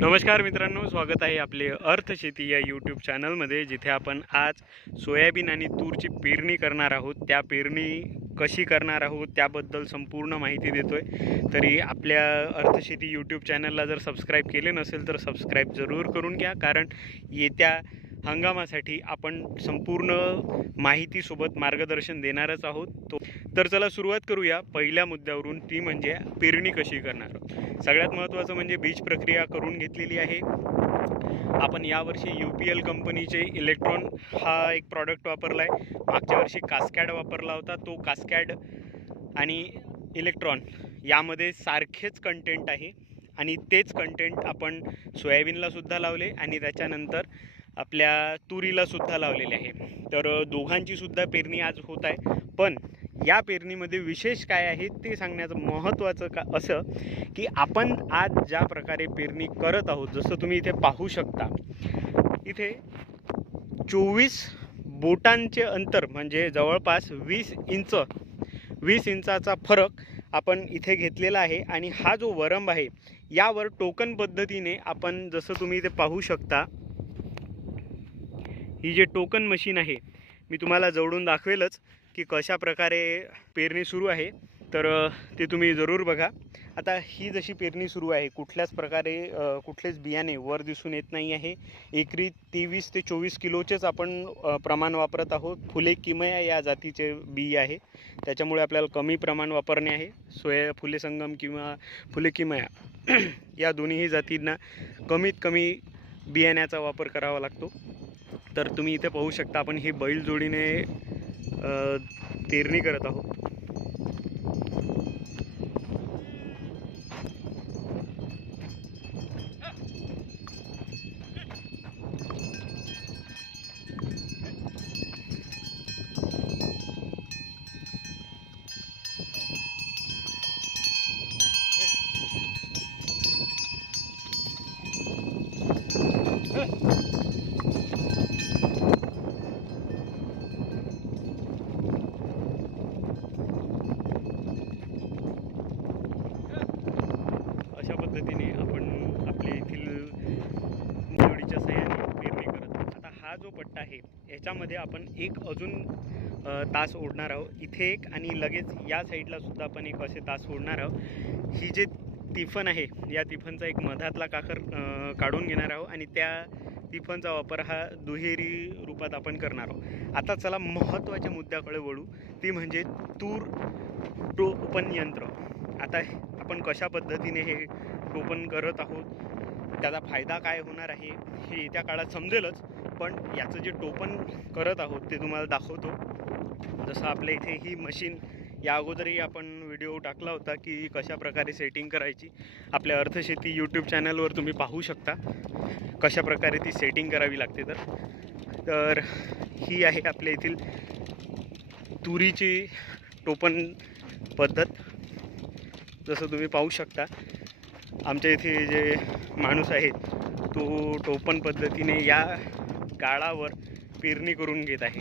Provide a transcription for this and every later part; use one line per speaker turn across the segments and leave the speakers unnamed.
नमस्कार मित्रांनो स्वागत आहे आपले अर्थशेती या यूट्यूब चॅनलमध्ये जिथे आपण आज सोयाबीन आणि तूरची पेरणी करणार आहोत. त्या पेरणी कशी करणार आहोत त्याबद्दल संपूर्ण माहिती देतो आहे तरी आपल्या अर्थशेती यूट्यूब चॅनलला जर सबस्क्राईब केले नसेल तर सबस्क्राईब जरूर करून घ्या. कारण येत्या हंगामासाठी आपण संपूर्ण माहितीसोबत मार्गदर्शन देणारच आहोत. तो तर चला सुरुवात करूया. पहिल्या मुद्द्यावरून ती म्हणजे पेरणी कशी करणार. सगळ्यात महत्त्वाचं म्हणजे बीज प्रक्रिया करून घेतलेली आहे. आपण यावर्षी यू पी एल कंपनीचे इलेक्ट्रॉन हा एक प्रॉडक्ट वापरला आहे मागच्या वर्षी कास्कॅड वापरला होता. तो कास्कॅड आणि इलेक्ट्रॉन यामध्ये सारखेच कंटेंट आहे. आणि तेच कंटेंट आपण सोयाबीनलासुद्धा लावले आणि त्याच्यानंतर आपल्या तुरीलासुद्धा लावलेले आहे. तर दोघांचीसुद्धा पेरणी आज होत आहे. पण या पेरणीमध्ये विशेष काय आहे ते सांगण्याचं महत्त्वाचं का असं की आपण आज ज्या प्रकारे पेरणी करत आहोत जसं तुम्ही इथे पाहू शकता इथे चोवीस बोटांचे अंतर म्हणजे जवळपास वीस इंच वीस इंचाचा फरक आपण इथे घेतलेला आहे आणि हा जो वरंब आहे यावर टोकन पद्धतीने आपण जसं तुम्ही इथे पाहू शकता ही जे टोकन मशीन आहे मी तुम्हाला जवळून दाखवेलच. की कशा प्रकारे पेरणी सुरू आहे तर ते तुम्ही जरूर बघा. आता ही जशी पेरणी सुरू आहे कुठल्याच प्रकारे कुठलेच बियाणे वर दिसून येत नाही आहे. एकरी तेवीस ते चोवीस किलोचेच आपण प्रमाण वापरत आहोत. फुले किमया या जातीचे बी आहे. त्याच्यामुळे आपल्याला कमी प्रमाण वापरणे आहे. सोया फुले संगम किंवा फुले किमया या दोन्हीही जातींना कमीत कमी बियाण्याचा वापर करावा लागतो. तर तुम्ही इथे पाहू शकता आपण ही बैलजोडीने पेरणी करत आहोत अशा पद्धतीने आपण आपल्या येथील जोडीच्या सहाय्याने पेरणी करत आहोत. आता हा जो पट्टा आहे याच्यामध्ये आपण एक अजून तास ओढणार आहोत. इथे एक आणि लगेच या साईडला सुद्धा आपण एक असे तास ओढणार आहोत. ही जे तिफन आहे या तिफनचा एक मधातला काकर काढून घेणार आहोत आणि त्या तिफनचा वापर हा दुहेरी रूपात आपण करणार आहोत. आता चला महत्त्वाच्या मुद्द्याकडे वळू. ती म्हणजे तूर टोपण यंत्र आता आपण कशा पद्धतीने हे टोपण करत आहोत त्याचा फायदा काय होणार आहे हे येत्या काळात समजेलच. पण याचं जे टोपण करत आहोत ते तुम्हाला दाखवतो. जसं आपल्या इथे ही मशीन या अगोदरही आपण व्हिडिओ टाकला होता की कशा प्रकारे सेटिंग करायची. आपल्या अर्थशेती यूट्यूब चॅनलवर तुम्ही पाहू शकता कशा प्रकारे ती सेटिंग करावी लागते तर. तर ही आहे आपल्या येथील तुरीची टोपण पद्धत. जसं तुम्ही पाहू शकता आमच्या इथे जे माणूस आहे तो टोपण पद्धतीने या गाळावर पेरणी करून घेत आहे.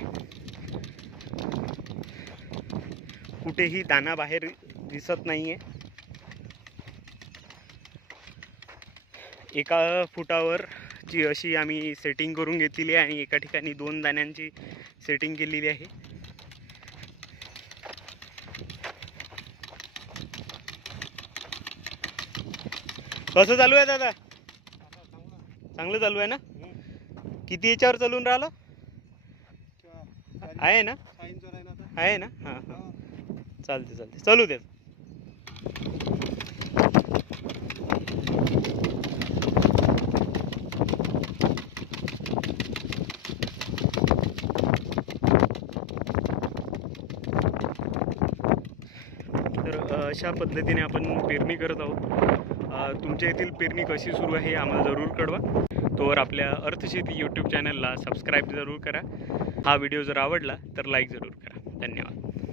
कुठेही दाना बाहेर दिसत नाही आहे एका फुटावरची अशी आम्ही सेटिंग करून घेतलेली आहे आणि एका ठिकाणी दोन दाण्यांची सेटिंग केलेली आहे. कसं चालू आहे दादा चांगलं चालू आहे ना? किती याच्यावर चालून राहिलं? आहे ना? आहे ना? हां हां. चालते चालते चालू दे. तर अशा पद्धतीने आपण पेरणी करत आहोत. तुमच्या येथील पेरणी कशी सुरू आहे हे आम्हाला जरूर कळवा. तोवर आपल्या अर्थशेती यूट्यूब चॅनलला सबस्क्राईब जरूर करा. हा व्हिडिओ जर आवडला तर लाईक जरूर करा. धन्यवाद.